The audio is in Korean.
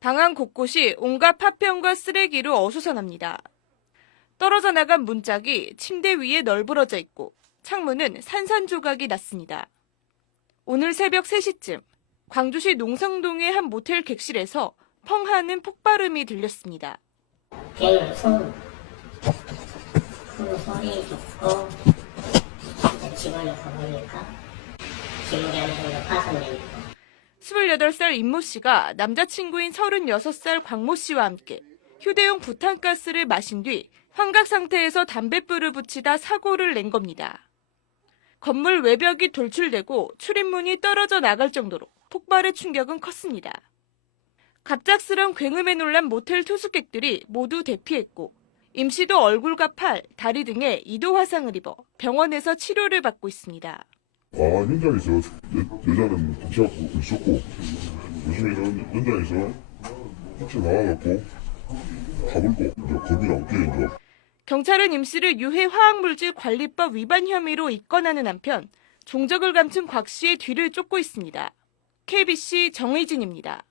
방안 곳곳이 온갖 파편과 쓰레기로 어수선합니다. 떨어져 나간 문짝이 침대 위에 널브러져 있고 창문은 산산조각이 났습니다. 오늘 새벽 3시쯤 광주시 농성동의 한 모텔 객실에서 펑 하는 폭발음이 들렸습니다. 걔는 손, 그 듣고 집안에 가보니까 지문이 어느 정도 있고 28살 임모 씨가 남자친구인 36살 광모 씨와 함께 휴대용 부탄가스를 마신 뒤 환각 상태에서 담뱃불을 붙이다 사고를 낸 겁니다. 건물 외벽이 돌출되고 출입문이 떨어져 나갈 정도로 폭발의 충격은 컸습니다. 갑작스런 굉음에 놀란 모텔 투숙객들이 모두 대피했고 임 씨도 얼굴과 팔, 다리 등에 이도 화상을 입어 병원에서 치료를 받고 있습니다. 아, 현장에서 여, 여자는 부치갖고 있었고, 요즘에는 현장에서 훔쳐 나와갖고, 가불고, 겁이 남게, 이제. 경찰은 임 씨를 유해 화학물질 관리법 위반 혐의로 입건하는 한편 종적을 감춘 곽 씨의 뒤를 쫓고 있습니다. KBC 정의진입니다.